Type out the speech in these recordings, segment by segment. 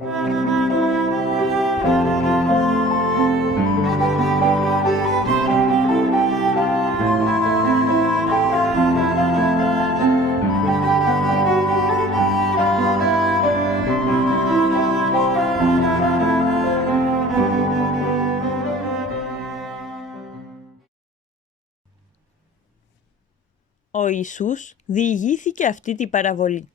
Ο Ιησούς διηγήθηκε αυτή την παραβολή.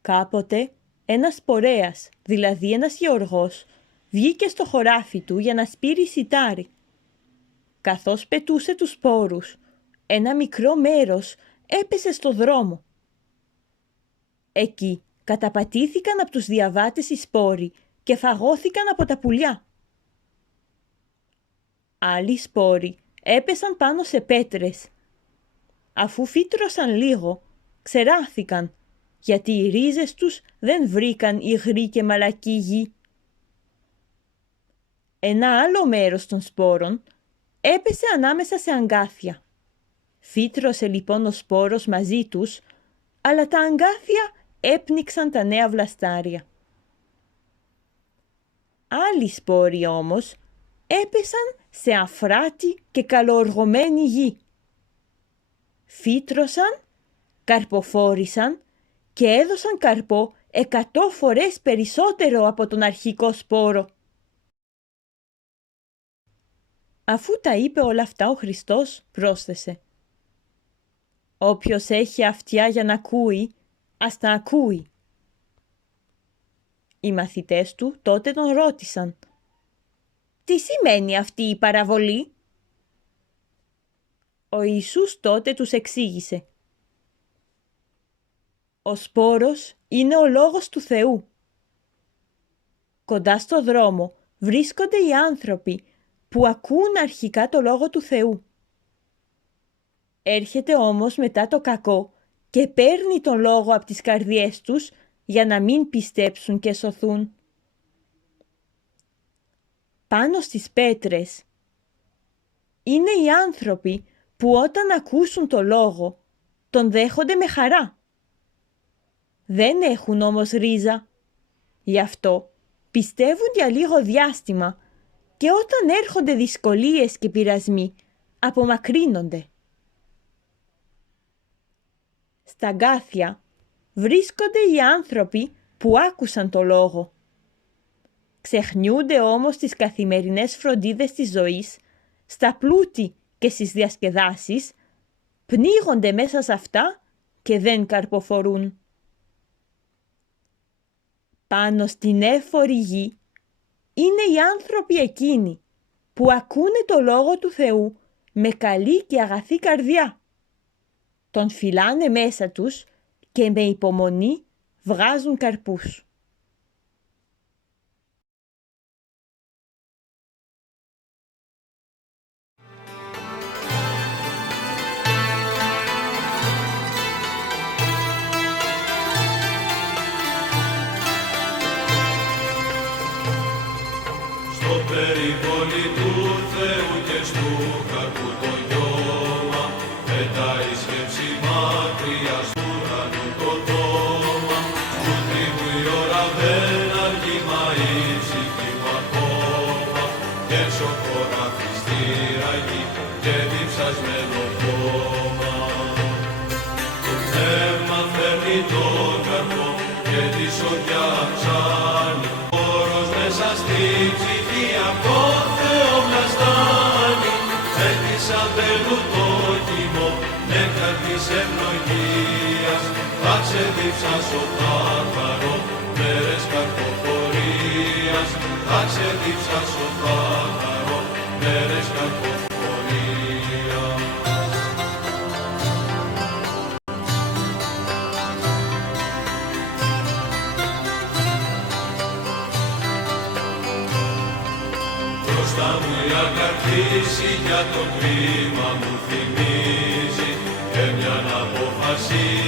Κάποτε ένας σπορέας, δηλαδή ένας γεωργός, βγήκε στο χωράφι του για να σπείρει σιτάρι. Καθώς πετούσε τους σπόρους, ένα μικρό μέρος έπεσε στο δρόμο. Εκεί καταπατήθηκαν από τους διαβάτες οι σπόροι και φαγώθηκαν από τα πουλιά. Άλλοι σπόροι έπεσαν πάνω σε πέτρες. Αφού φύτρωσαν λίγο, ξεράθηκαν, γιατί οι ρίζες τους δεν βρήκαν υγρή και μαλακή γη. Ένα άλλο μέρος των σπόρων έπεσε ανάμεσα σε αγκάθια. Φύτρωσε λοιπόν ο σπόρος μαζί τους, αλλά τα αγκάθια έπνιξαν τα νέα βλαστάρια. Άλλοι σπόροι όμως έπεσαν σε αφράτη και καλοοργωμένη γη. Φύτρωσαν, καρποφόρησαν και έδωσαν καρπό 100 φορές περισσότερο από τον αρχικό σπόρο. Αφού τα είπε όλα αυτά ο Χριστός πρόσθεσε: «Όποιος έχει αυτιά για να ακούει, ας τα ακούει». Οι μαθητές του τότε τον ρώτησαν: «Τι σημαίνει αυτή η παραβολή?» Ο Ιησούς τότε τους εξήγησε: «Ο σπόρος είναι ο λόγος του Θεού. Κοντά στο δρόμο βρίσκονται οι άνθρωποι που ακούν αρχικά το λόγο του Θεού. Έρχεται όμως μετά το κακό και παίρνει τον λόγο από τις καρδιές τους για να μην πιστέψουν και σωθούν. Πάνω στις πέτρες είναι οι άνθρωποι που όταν ακούσουν το λόγο τον δέχονται με χαρά. Δεν έχουν όμως ρίζα. Γι' αυτό πιστεύουν για λίγο διάστημα και όταν έρχονται δυσκολίες και πειρασμοί απομακρύνονται. Στα αγκάθια βρίσκονται οι άνθρωποι που άκουσαν το λόγο. Ξεχνιούνται όμως τις καθημερινές φροντίδες της ζωής, στα πλούτη και στις διασκεδάσεις, πνίγονται μέσα σε αυτά και δεν καρποφορούν. Πάνω στην έφορη γη είναι οι άνθρωποι εκείνοι που ακούνε το λόγο του Θεού με καλή και αγαθή καρδιά. Τον φυλάνε μέσα τους και με υπομονή βγάζουν καρπούς. Περιβόλι του Θεού και στου καρπού το γιώμα, πετάει σκέψη μακριά στου ουρανού το δώμα. Του τρίγου η ώρα δεν αργεί, μα η ψυχή μου ακόμα, και έξω χωράφι στη ραγή και διψασμένο χώμα. Το πνεύμα φέρνει τον καρπό και τη σοδιά ψάνει, όρος μέσα στη ψυχή από Θεό βλαστάνει, με της αμπέλου το κύμο, νέκταρ της ευλογίας, θα ξεδίψασω τα χαρώ, μέρες καρποφορίας, θα ξεδίψασω τα χαρώ, μέρες καρποφορίας. Μπροστά μου η ακαρχήση για το κρίμα μου θυμίζει και μια απόφαση